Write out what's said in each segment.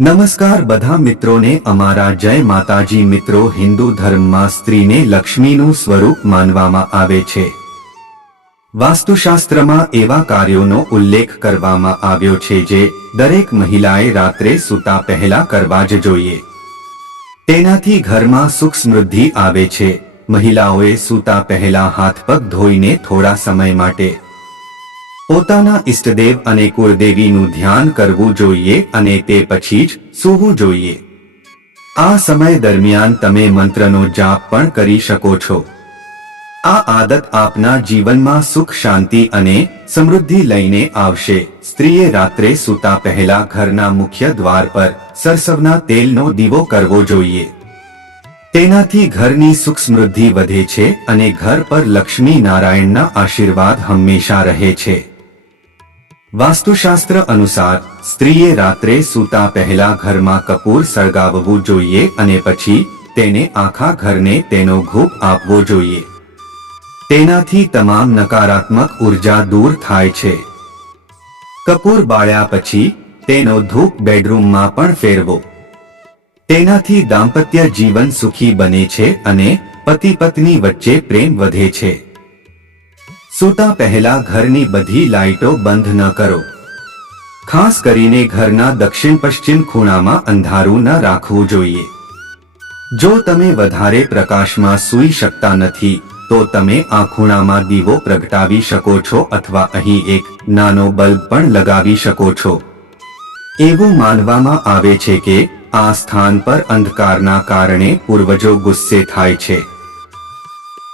નમસ્કાર બધા મિત્રોને અમારા જય માતાજી મિત્રો હિન્દુ ધર્મમાં સ્ત્રીને લક્ષ્મીનું સ્વરૂપ માનવામાં આવે છે. વાસ્તુશાસ્ત્રમાં એવા કાર્યોનો ઉલ્લેખ કરવામાં આવ્યો છે જે દરેક મહિલાએ રાત્રે સૂતા પહેલા કરવા જ જોઈએ. તેનાથી ઘરમાં સુખ સમૃદ્ધિ આવે છે. મહિલાઓએ સૂતા પહેલા હાથ પગ ધોઈને થોડા સમય માટે પોતાના ઈષ્ટદેવ અને કુળદેવીનું ધ્યાન કરવું જોઈએ અને તે પછી જ સૂવું જોઈએ. આ સમય દરમિયાન તમે મંત્રનો જાપ પણ કરી શકો છો. આ આદત આપના જીવનમાં સુખ, શાંતિ અને સમૃદ્ધિ લઈને આવશે. સ્ત્રીએ રાત્રે સૂતા પહેલા ઘરના મુખ્ય દ્વાર પર સરસવના તેલનો દીવો કરવો જોઈએ. તેનાથી ઘરની સુખ સમૃદ્ધિ વધે છે અને ઘર પર લક્ષ્મી નારાયણના આશીર્વાદ હંમેશા રહે છે. વાસ્તુશાસ્ત્ર અનુસાર, સ્ત્રીએ રાત્રે સૂતા પહેલા ઘરમાં કપૂર સળગાવવું જોઈએ અને પછી તેને આખા ઘરને તેનો ઘૂપ આપવો જોઈએ. તેનાથી તમામ નકારાત્મક ઊર્જા દૂર થાય છે. કપૂર બાળ્યા પછી, તેનો ધૂપ બેડરૂમમાં પણ ફેરવો. તેનાથી દાંપત્ય જીવન સુખી બને છે અને પતિ પત્ની વચ્ચે પ્રેમ વધે છે. સૂતા પહેલા ઘરની બધી લાઇટો બંધ ન કરો. ખાસ કરીને ઘરના દક્ષિણ પશ્ચિમ ખૂણામાં અંધારું ન રાખવું જોઈએ. જો તમે વધારે પ્રકાશમાં સૂઈ શકતા નથી, તો તમે આ ખૂણામાં દીવો પ્રગટાવી શકો છો અથવા અહીં એક નાનો બલ્બ પણ લગાવી શકો છો. એવું માનવામાં આવે છે કે આ સ્થાન પર અંધકારના કારણે પૂર્વજો ગુસ્સે થાય છે.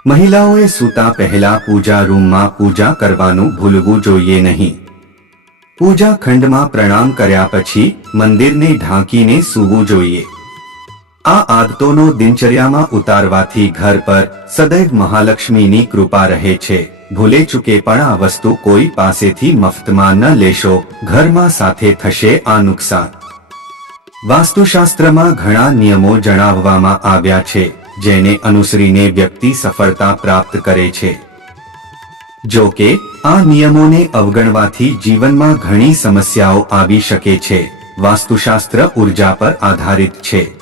મહિલાઓએ સૂતા પહેલા પૂજા રૂમમાં પૂજા કરવાનું ભૂલવું જોઈએ નહીં. પૂજા ખંડમાં પ્રણામ કર્યા પછી મંદિરને ઢાંકીને સૂવું જોઈએ. આ આદતોનો દિનચર્યામાં ઉતારવાથી ઘર પર સદૈવ મહાલક્ષ્મીની કૃપા રહે છે. ભૂલે ચૂકે પણ આ વસ્તુ કોઈ પાસેથી મફતમાં ન લેશો, ઘરમાં સાથે થશે આ નુકસાન. વાસ્તુશાસ્ત્રમાં ઘણા નિયમો જણાવવામાં આવ્યા છે. જેને અનુસરીને વ્યક્તિ સફળતા પ્રાપ્ત કરે છે. જો કે, આ નિયમોને અવગણવાથી જીવનમાં ઘણી સમસ્યાઓ આવી શકે છે. વાસ્તુશાસ્ત્ર ઊર્જા પર આધારિત છે.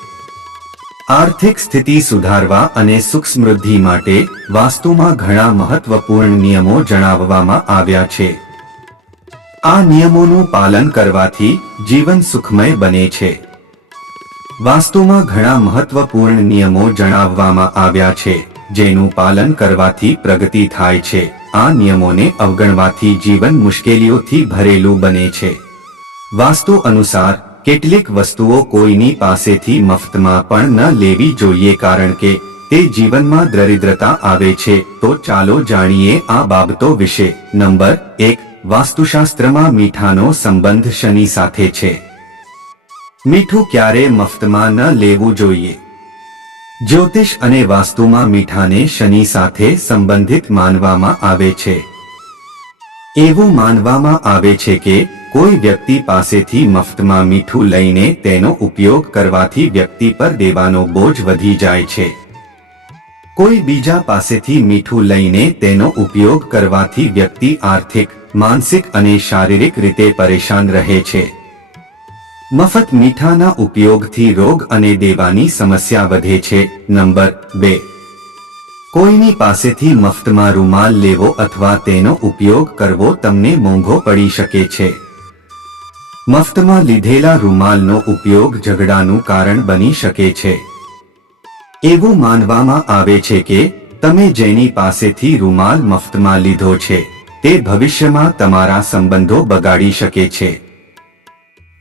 આર્થિક સ્થિતિ સુધારવા અને સુખ સમૃદ્ધિ માટે વાસ્તુમાં ઘણા મહત્વપૂર્ણ નિયમો જણાવવામાં આવ્યા છે. આ નિયમોનું પાલન કરવાથી જીવન સુખમય બને છે. વાસ્તુમાં ઘણા મહત્વપૂર્ણ નિયમો જણાવવામાં આવ્યા છે, જેનું પાલન કરવાથી પ્રગતિ થાય છે. આ નિયમોને અવગણવાથી જીવન મુશ્કેલીઓથી ભરેલું બને છે. વાસ્તુ અનુસાર, કેટલીક વસ્તુઓ કોઈની પાસેથી મફતમાં પણ ન લેવી જોઈએ કારણ કે, તે જીવનમાં દરિદ્રતા આવે છે, તો ચાલો જાણીએ આ બાબતો વિશે. નંબર એક, વાસ્તુશાસ્ત્રમાં મીઠાનો સંબંધ શનિ સાથે છે. મીઠું ક્યારે મફતમાં ન લેવું જોઈએ? જ્યોતિષ અને વાસ્તુમાં મીઠાને શનિ સાથે સંબંધિત માનવામાં આવે છે. એવું માનવામાં આવે છે કે કોઈ વ્યક્તિ પાસેથી મફતમાં મીઠું લઈને તેનો ઉપયોગ કરવાથી વ્યક્તિ પર દેવાનો બોજ વધી જાય છે. કોઈ બીજા પાસેથી મીઠું લઈને તેનો ઉપયોગ કરવાથી વ્યક્તિ આર્થિક, માનસિક અને શારીરિક રીતે પરેશાન રહે છે. મફત મીઠાના ઉપયોગથી રોગ અને દેવાની સમસ્યા વધે છે. નંબર બે. કોઈની પાસેથી મફતમાં રૂમાલ લેવો અથવા તેનો ઉપયોગ કરવો તમને મોંઘો પડી શકે છે. મફતમાં લીધેલા રૂમાલનો ઉપયોગ ઝઘડાનું કારણ બની શકે છે. એવું માનવામાં આવે છે કે, તમે જેની પાસેથી રૂમાલ મફતમાં લીધો છે, તે ભવિષ્યમાં તમારા સંબંધો બગાડી શકે છે.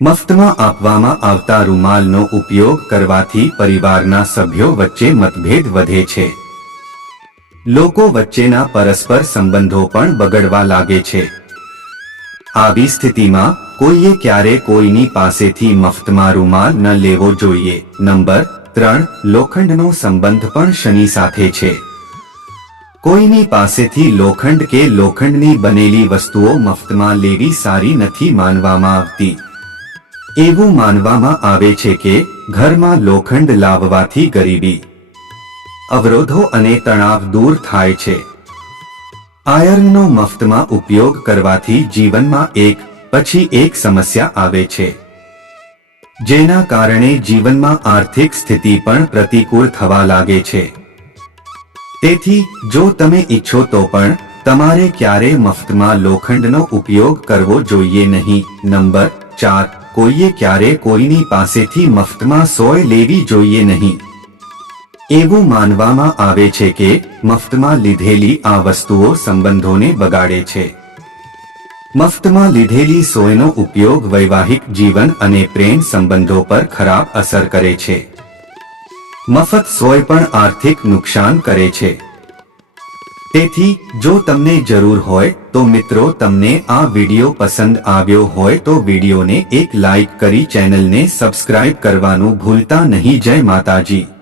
મફતમાં આપવામાં આવતા રૂમાલનો ઉપયોગ કરવાથી પરિવારના સભ્યો વચ્ચે મતભેદ વધે છે. લોકો વચ્ચેના પરસ્પર સંબંધો પણ બગડવા લાગે છે. આવી સ્થિતિમાં કોઈએ ક્યારે કોઈની પાસેથી મફતમાં રૂમાલ ન લેવો જોઈએ? નંબર ત્રણ, લોખંડનો સંબંધ પણ શનિ સાથે છે. કોઈની પાસેથી લોખંડ કે લોખંડની બનેલી વસ્તુઓ મફતમાં લેવી સારી નથી માનવામાં આવતી. એવું માનવામાં આવે છે કે ઘરમાં લોખંડ લાવવાથી ગરીબી, અવરોધો અને તણાવ દૂર થાય છે. આયર્નનો મફતમાં ઉપયોગ કરવાથી જીવનમાં એક, પછી એક સમસ્યા આવે છે. જેના કારણે જીવનમાં આર્થિક સ્થિતિ પણ પ્રતિકૂળ થવા લાગે છે. તેથી, જો તમે ઈચ્છો તો પણ, તમારે ક્યારે મફતમાં લોખંડનો ઉપયોગ કરવો જોઈએ નહીં. નંબર ચાર કોઈએ ક્યારે કોઈની પાસેથી મફતમાં સોય લેવી જોઈએ નહીં. એવું માનવામાં આવે છે કે મફતમાં લીધેલી આ વસ્તુઓ સંબંધોને બગાડે છે. મફતમાં લીધેલી સોયનો ઉપયોગ વૈવાહિક જીવન અને પ્રેમ સંબંધો પર ખરાબ અસર કરે છે. મફત સોય પણ આર્થિક નુકસાન કરે છે. તેથી, જો તમને જરૂર હોય, તો મિત્રો તમને આ વીડિયો પસંદ આવ્યો હોય તો વિડીયોને એક લાઇક કરી ચેનલને સબસ્ક્રાઇબ કરવાનું ભૂલતા નહીં. જય માતાજી.